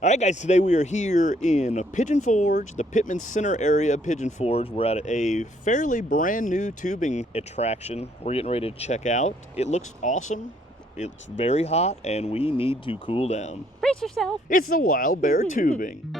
All right, guys, today we are here in Pigeon Forge, the Pittman Center area of Pigeon Forge. We're at a fairly brand new tubing attraction we're getting ready to check out. It looks awesome. It's very hot, and we need to cool down. Brace yourself. It's the Wild Bear Tubing.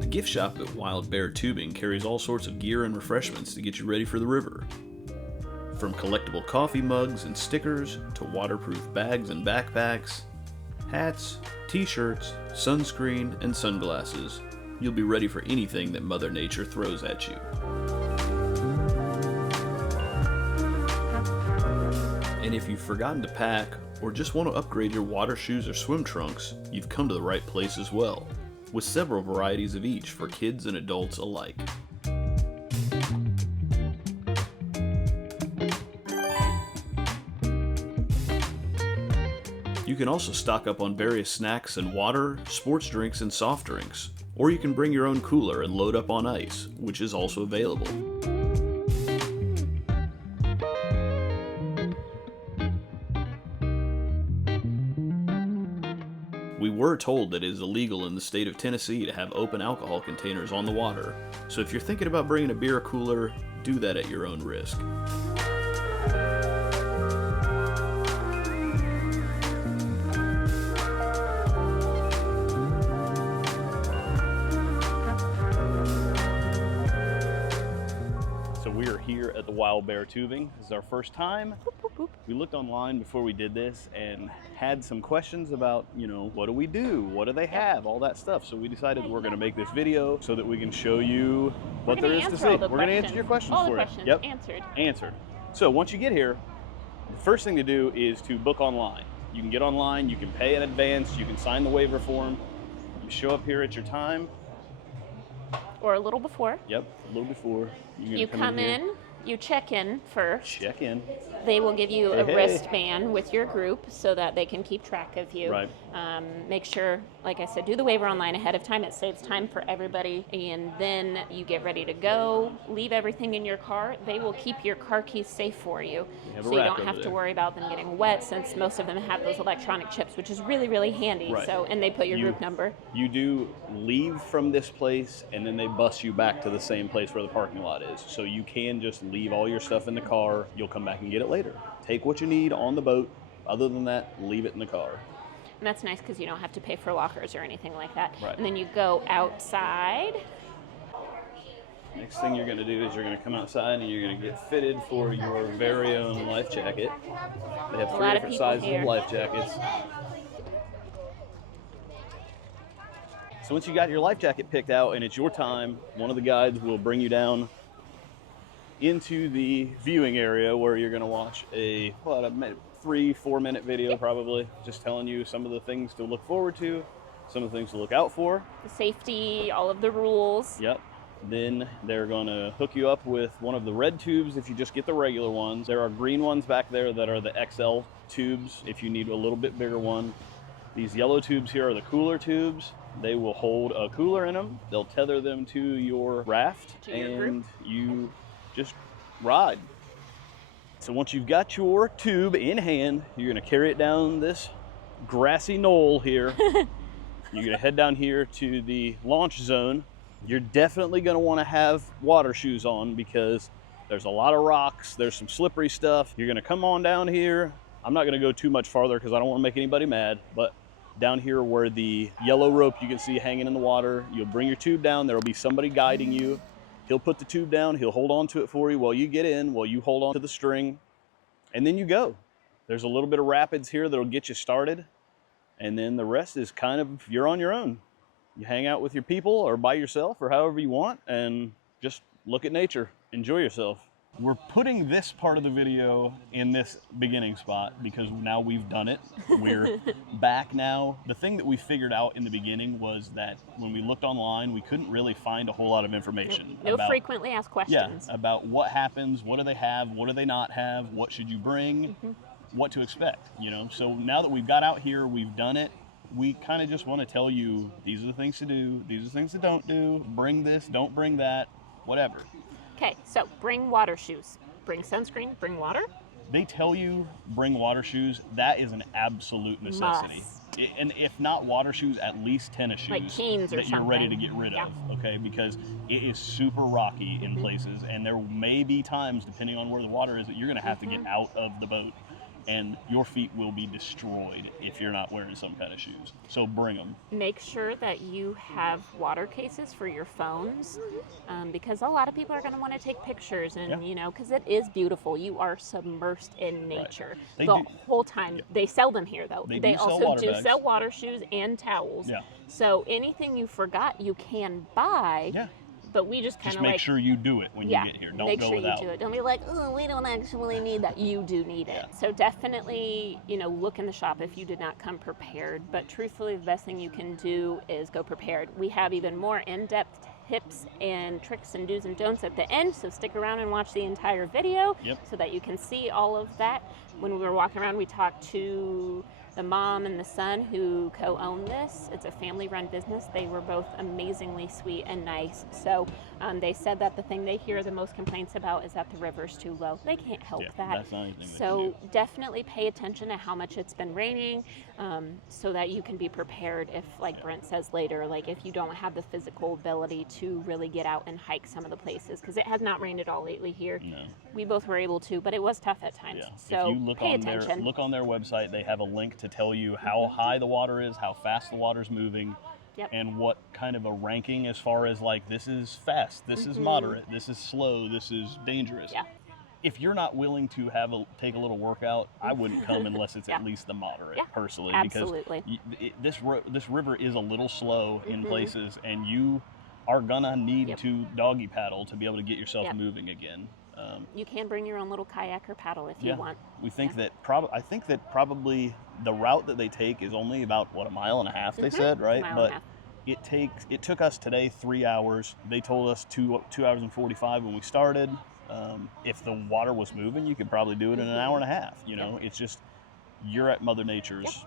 The gift shop at Wild Bear Tubing carries all sorts of gear and refreshments to get you ready for the river. From collectible coffee mugs and stickers to waterproof bags and backpacks, hats, t-shirts, sunscreen, and sunglasses, you'll be ready for anything that Mother Nature throws at you. And if you've forgotten to pack or just want to upgrade your water shoes or swim trunks, you've come to the right place as well, with several varieties of each for kids and adults alike. You can also stock up on various snacks and water, sports drinks, and soft drinks, or you can bring your own cooler and load up on ice, which is also available. We were told that it is illegal in the state of Tennessee to have open alcohol containers on the water, so if you're thinking about bringing a beer cooler, do that at your own risk. So we are here at the Wild Bear Tubing. This is our first time. We looked online before we did this and had some questions about, what do we do? What do they have? All that stuff. So we decided we're going to make this video so that we can show you what there is to see. We're going to answer your questions all for the you. questions Yep. answered. So once you get here, the first thing to do is to book online. You can get online, you can pay in advance, you can sign the waiver form. You show up here at your time. Or a little before. Yep, a little before. You come in, you check in first. Check in. They will give you a Hey. wristband with your group so that they can keep track of you. Right. Make sure, like I said, do the waiver online ahead of time. It saves time for everybody. And then you get ready to go. Leave everything in your car. They will keep your car keys safe for you. have a So you rack don't over have to there. worry about them getting wet, since most of them have those electronic chips, which is really, really handy. Right. So, and they put your You- group number. You do leave from this place, and then they bus you back to the same place where the parking lot is. So you can just leave all your stuff in the car. You'll come back and get it later. Take what you need on the boat. Other than that, leave it in the car. And that's nice because you don't have to pay for lockers or anything like that. Right. And then you go outside. Next thing you're going to do is you're going to come outside and you're going to get fitted for your very own life jacket. They have A 3 lot of different people sizes here. of life jackets. So once you got your life jacket picked out and it's your time, one of the guides will bring you down into the viewing area where you're going to watch a 3-4 minute video, probably just telling you some of the things to look forward to, some of the things to look out for. The safety, all of the rules. Yep. Then they're going to hook you up with one of the red tubes if you just get the regular ones. There are green ones back there that are the XL tubes if you need a little bit bigger one. These yellow tubes here are the cooler tubes. They will hold a cooler in them. They'll tether them to your raft, To your and group. you just ride. So once you've got your tube in hand, you're going to carry it down this grassy knoll here. You're going to head down here to the launch zone. You're definitely going to want to have water shoes on because there's a lot of rocks. There's some slippery stuff. You're going to come on down here. I'm not going to go too much farther because I don't want to make anybody mad, but down here where the yellow rope you can see hanging in the water, you'll bring your tube down. There will be somebody guiding you. He'll put the tube down. He'll hold on to it for you while you get in, while you hold on to the string, and then you go. There's a little bit of rapids here that'll get you started, and then the rest is kind of, you're on your own. You hang out with your people or by yourself or however you want and just look at nature. Enjoy yourself. We're putting this part of the video in this beginning spot because now we've done it. We're back now. The thing that we figured out in the beginning was that when we looked online, we couldn't really find a whole lot of information. No about, frequently asked questions. Yeah, about what happens, what do they have, what do they not have, what should you bring, what to expect, you know? So now that we've got out here, we've done it, we kind of just want to tell you, these are the things to do, these are the things to don't do, bring this, don't bring that, whatever. Okay, so bring water shoes. Bring sunscreen, bring water. They tell you bring water shoes. That is an absolute necessity. And if not water shoes, at least tennis shoes. Like Keens or that you're ready to something. get rid Yeah. of, okay? Because it is super rocky in places, and there may be times, depending on where the water is, that you're gonna have to get out of the boat, and your feet will be destroyed if you're not wearing some kind of shoes. So bring them. Make sure that you have water cases for your phones, because a lot of people are going to want to take pictures, and you know, because it is beautiful. You are submersed in nature the whole time. They sell them here, though. They also do sell water shoes and towels. Yeah. So anything you forgot, you can buy. Yeah. But we just kind of make sure you do it when you get here. Don't make go sure without. you do it. Don't be like, oh, we don't actually need that. You do need it. So definitely, you know, look in the shop if you did not come prepared. But truthfully, the best thing you can do is go prepared. We have even more in-depth tips and tricks and do's and don'ts at the end. So stick around and watch the entire video so that you can see all of that. When we were walking around, we talked to the mom and the son who co-own this. It's a family-run business. They were both amazingly sweet and nice. So they said that the thing they hear the most complaints about is that the river's too low. They can't help that. That's not anything so definitely pay attention to how much it's been raining, so that you can be prepared if, like Brent says later, like if you don't have the physical ability to really get out and hike some of the places, because it has not rained at all lately here. No. We both were able to, but it was tough at times. Yeah. So if you look pay on attention. look on their website, they have a link to tell you how high the water is, how fast the water's moving, and what kind of a ranking as far as like this is fast, this is moderate, this is slow, this is dangerous. Yeah. If you're not willing to take a little workout, I wouldn't come unless it's at least the moderate, personally. Absolutely. Because this river is a little slow in places, and you are gonna need to doggy paddle to be able to get yourself moving again. You can bring your own little kayak or paddle if you want. We think that I think that probably the route that they take is only about a mile and a half. They said, right? But it took us today 3 hours. They told us 2 hours and 45 when we started. If the water was moving, you could probably do it in an hour and a half. You know, it's just you're at Mother Nature's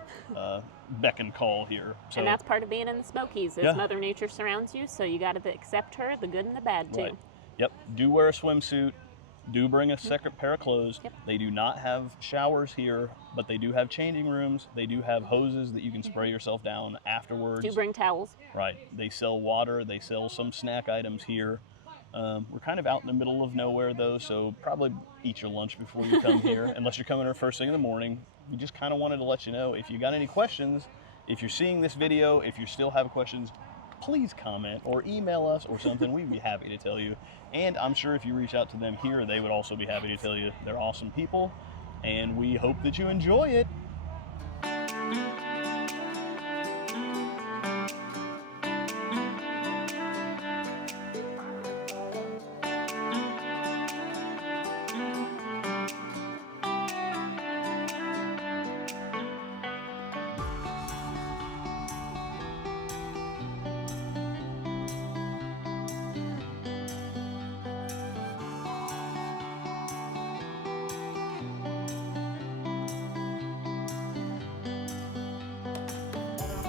beck and call here. So, and that's part of being in the Smokies is Mother Nature surrounds you, so you got to accept her, the good and the bad too. Right. Yep. Do wear a swimsuit. Do bring a second pair of clothes. They do not have showers here, but they do have changing rooms. They do have hoses that you can spray yourself down afterwards. Do bring towels. Right. They sell water. They sell some snack items here. We're kind of out in the middle of nowhere, though, so probably eat your lunch before you come here, unless you're coming here first thing in the morning. We just kind of wanted to let you know, if you got any questions, if you're seeing this video, if you still have questions, please comment or email us or something. We'd be happy to tell you. And I'm sure if you reach out to them here, they would also be happy to tell you. They're awesome people, and we hope that you enjoy it.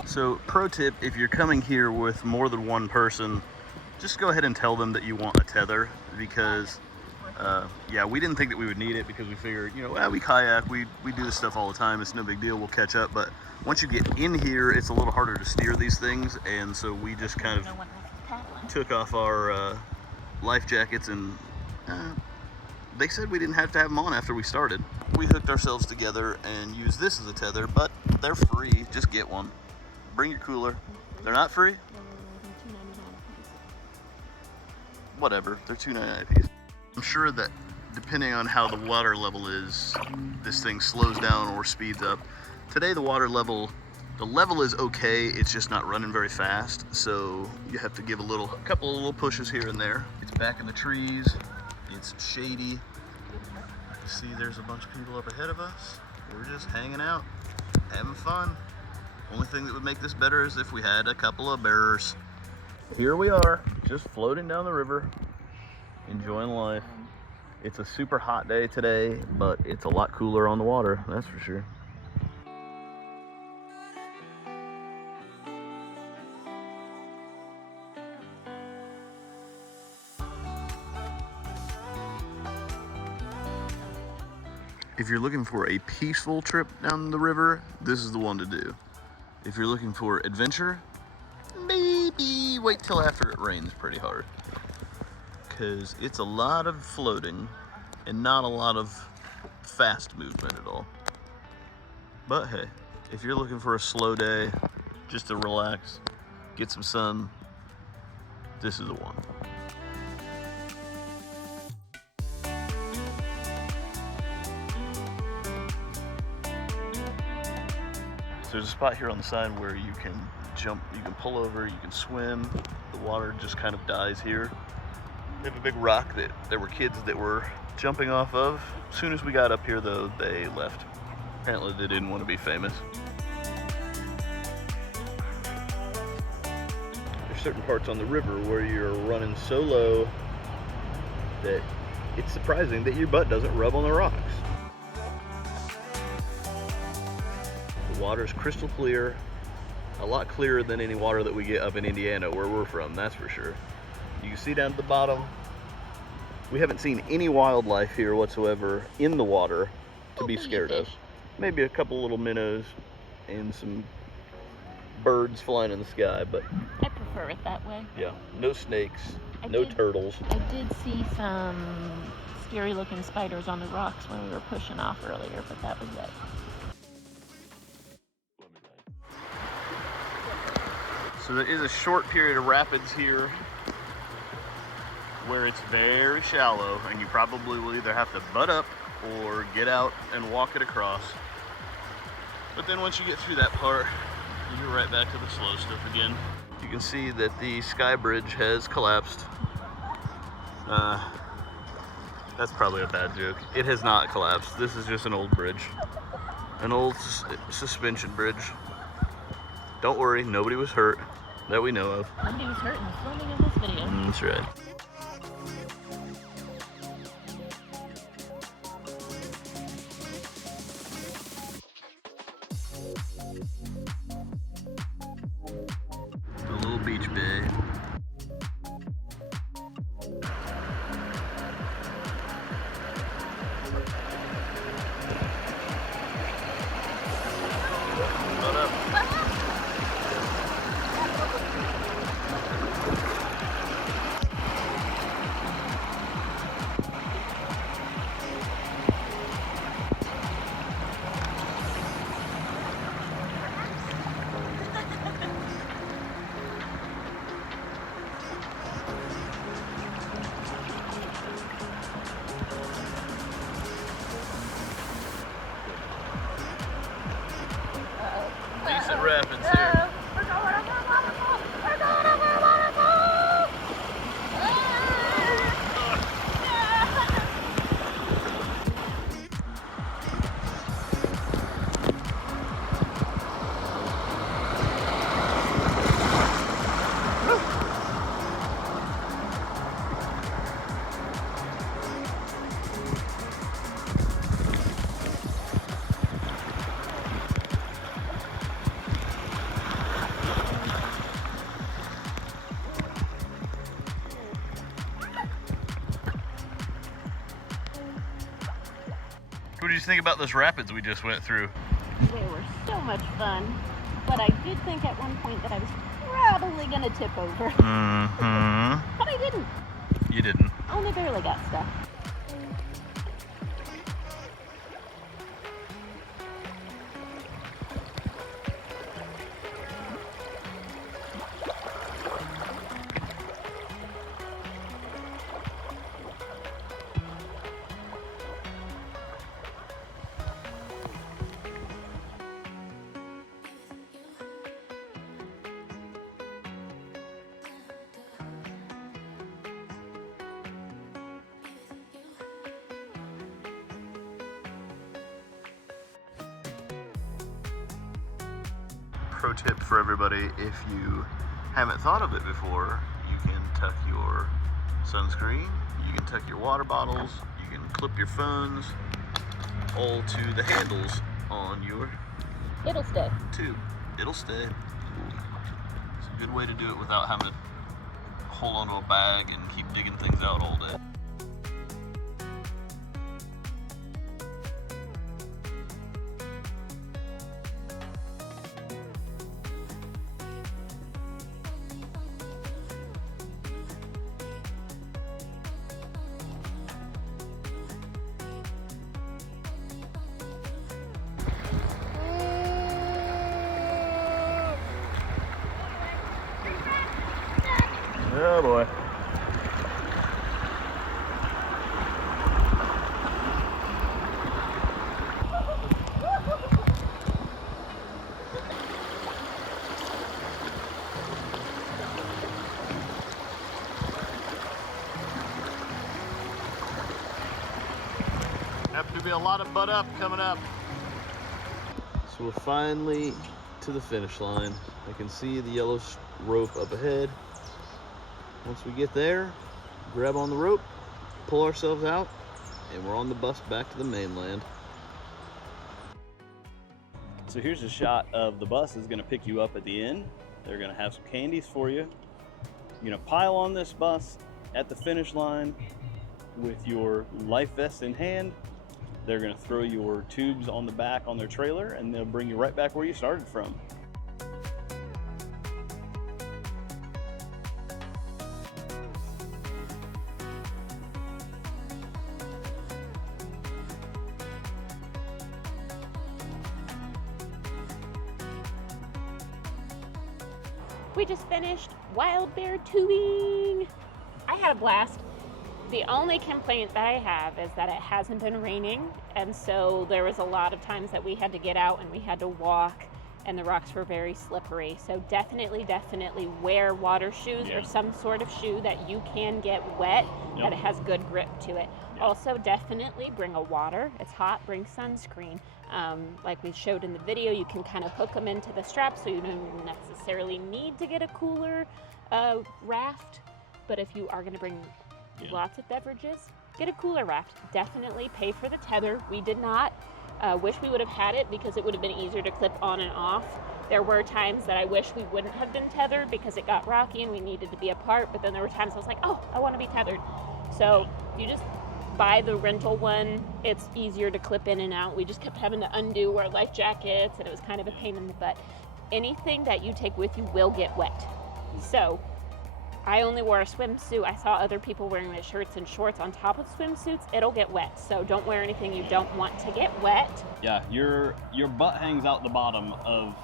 So, pro tip, if you're coming here with more than one person, just go ahead and tell them that you want a tether, because, we didn't think that we would need it, because we figured, we kayak, we do this stuff all the time, it's no big deal, we'll catch up, but once you get in here, it's a little harder to steer these things, and so we just kind of took off our life jackets, and they said we didn't have to have them on after we started. We hooked ourselves together and used this as a tether, but they're free, just get one. Bring your cooler. They're not free? Whatever, they're $2.99 a piece. I'm sure that depending on how the water level is, this thing slows down or speeds up. Today the level is okay, it's just not running very fast, so you have to give a couple of little pushes here and there. It's back in the trees. It's shady. You see there's a bunch of people up ahead of us. We're just hanging out, having fun. Only thing that would make this better is if we had a couple of bearers. Here we are, just floating down the river, enjoying life. It's a super hot day today, but it's a lot cooler on the water, that's for sure. If you're looking for a peaceful trip down the river, this is the one to do. If you're looking for adventure, maybe wait till after it rains pretty hard. Because it's a lot of floating and not a lot of fast movement at all. But hey, if you're looking for a slow day, just to relax, get some sun, this is the one. There's a spot here on the side where you can jump, you can pull over, you can swim. The water just kind of dies here. We have a big rock that there were kids that were jumping off of. As soon as we got up here though, they left. Apparently they didn't want to be famous. There's certain parts on the river where you're running so low that it's surprising that your butt doesn't rub on the rocks. The water's crystal clear, a lot clearer than any water that we get up in Indiana where we're from, that's for sure. You can see down at the bottom, we haven't seen any wildlife here whatsoever in the water to be scared of. Maybe a couple little minnows and some birds flying in the sky, but I prefer it that way. yeah, no snakes, no turtles. I did see some scary looking spiders on the rocks when we were pushing off earlier, but that was it. So there is a short period of rapids here where it's very shallow and you probably will either have to butt up or get out and walk it across. But then once you get through that part, you're right back to the slow stuff again. You can see that the sky bridge has collapsed. That's probably a bad joke. It has not collapsed. This is just an old bridge. An old suspension bridge. Don't worry, nobody was hurt that we know of. Nobody was hurt in the filming of this video. That's right. The little beach bay. Load up. Decent rapids here. What did you think about those rapids we just went through? They were so much fun, but I did think at one point that I was probably gonna tip over. Mm-hmm. But I didn't. You didn't. Only barely got stuck. pro tip for everybody, if you haven't thought of it before, you can tuck your sunscreen, you can tuck your water bottles, you can clip your phones all to the handles on your It'll stay. tube. It'll stay. It's a good way to do it without having to hold onto a bag and keep digging things out all day. Oh boy. Happen to be a lot of butt up coming up. So we're finally to the finish line. I can see the yellow rope up ahead. Once we get there, grab on the rope, pull ourselves out, and we're on the bus back to the mainland. So here's a shot of the bus is going to pick you up at the end. They're going to have some candies for you. You're going to pile on this bus at the finish line with your life vest in hand. They're going to throw your tubes on the back on their trailer, and they'll bring you right back where you started from. We just finished wild bear tubing. I had a blast. The only complaint that I have is that it hasn't been raining, and so there was a lot of times that we had to get out and we had to walk, and the rocks were very slippery. So definitely wear water shoes or some sort of shoe that you can get wet, that it has good grip to it. Also, definitely bring a water. It's hot, bring sunscreen. Like we showed in the video, you can kind of hook them into the strap, so you don't necessarily need to get a cooler raft. But if you are going to bring lots of beverages, get a cooler raft. Definitely pay for the tether. We did not. Wish we would have had it because it would have been easier to clip on and off. There were times that I wish we wouldn't have been tethered because it got rocky and we needed to be apart, but then there were times I was like, oh, I want to be tethered. So you just buy the rental one. It's easier to clip in and out. We just kept having to undo our life jackets, and it was kind of a pain in the butt. Anything that you take with you will get wet. So I only wore a swimsuit. I saw other people wearing the shirts and shorts on top of swimsuits. It'll get wet. So don't wear anything you don't want to get wet. Yeah, your butt hangs out the bottom of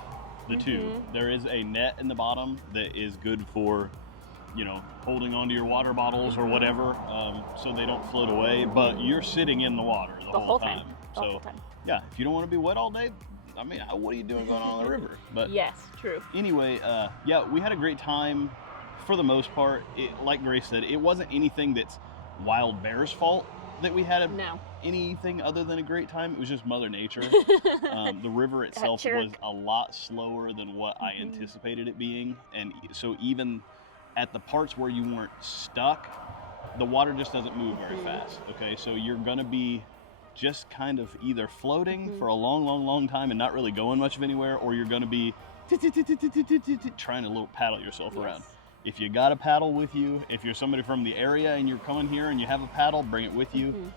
the tube. There is a net in the bottom that is good for, holding onto your water bottles or whatever, so they don't float away. But you're sitting in the water the whole time. The whole time. Yeah, if you don't want to be wet all day, I mean, what are you doing going on the river? But yes, true. Anyway, we had a great time. For the most part, like Grace said, it wasn't anything that's wild bear's fault that we had anything other than a great time. It was just Mother Nature. The river itself was a lot slower than what I anticipated it being, and so even at the parts where you weren't stuck, the water just doesn't move very fast. Okay, so you're gonna be just kind of either floating for a long time and not really going much of anywhere, or you're gonna be trying to paddle yourself around. If you got a paddle with you, if you're somebody from the area and you're coming here and you have a paddle, bring it with you.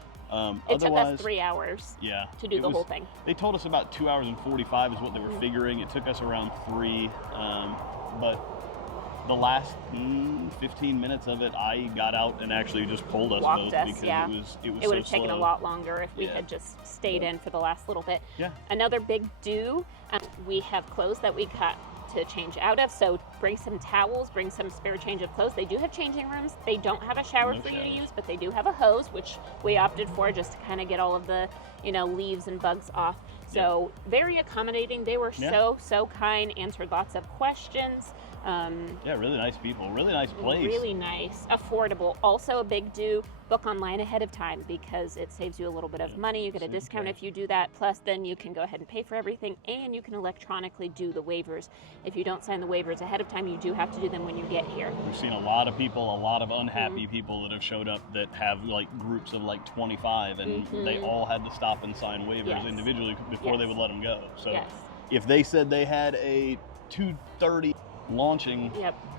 It took us 3 hours to do the whole thing. They told us about 2 hours and 45 is what they were figuring. It took us around 3, but the last 15 minutes of it, I got out and actually just pulled us both because it was It would have taken a lot longer if we had just stayed in for the last little bit. Another big do, we have clothes that we got to change out of, so bring some towels, bring some spare change of clothes. They do have changing rooms. They don't have a shower for you to use, but they do have a hose, which we opted for just to kind of get all of the leaves and bugs off. So very accommodating. They were so kind, answered lots of questions. Yeah, really nice people, really nice place. Really nice, affordable. Also a big do, book online ahead of time because it saves you a little bit of money. You get a discount if you do that. Plus, then you can go ahead and pay for everything, and you can electronically do the waivers. If you don't sign the waivers ahead of time, you do have to do them when you get here. We've seen a lot of people, a lot of unhappy people that have showed up that have like groups of like 25, and they all had to stop and sign waivers individually before they would let them go. So if they said they had a 2:30 launching,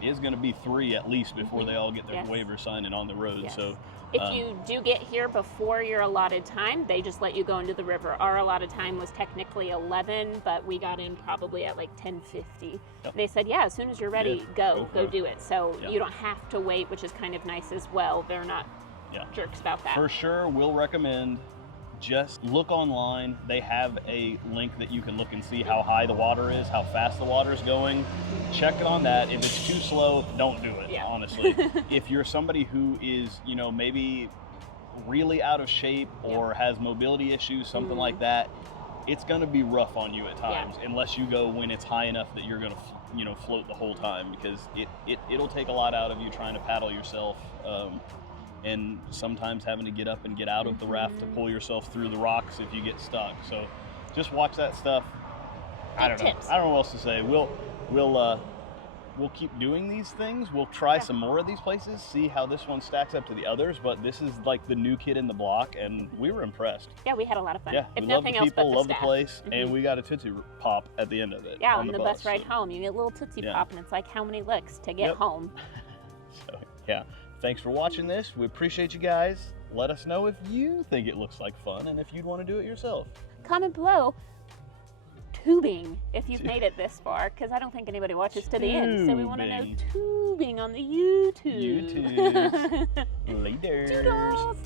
is going to be 3 at least before they all get their waivers signed and on the road. So if you do get here before your allotted time, they just let you go into the river. Our allotted time was technically 11, but we got in probably at like 10:50. They said, yeah, as soon as you're ready, go do it. So you don't have to wait, which is kind of nice as well. They're not jerks about that. For sure, we'll recommend just look online. They have a link that you can look and see how high the water is, how fast the water is going. Check it on that. If it's too slow, don't do it, honestly. If you're somebody who is, you know, maybe really out of shape or has mobility issues, something like that, it's going to be rough on you at times unless you go when it's high enough that you're going to, you know, float the whole time, because it'll take a lot out of you trying to paddle yourself. And sometimes having to get up and get out of the raft to pull yourself through the rocks if you get stuck. So just watch that stuff. I don't know what else to say. We'll keep doing these things. We'll try some more of these places, see how this one stacks up to the others. But this is like the new kid in the block, and we were impressed. Yeah, we had a lot of fun. Yeah, if we love the nothing people, else, love the place, and we got a Tootsie Pop at the end of it. Yeah, on the bus ride home, you get a little Tootsie Pop, and it's like how many licks to get home. So yeah. Thanks for watching this. We appreciate you guys. Let us know if you think it looks like fun and if you'd want to do it yourself. Comment below tubing if you've made it this far, because I don't think anybody watches to the end. So we want to know tubing on the YouTube. Later. Toodles.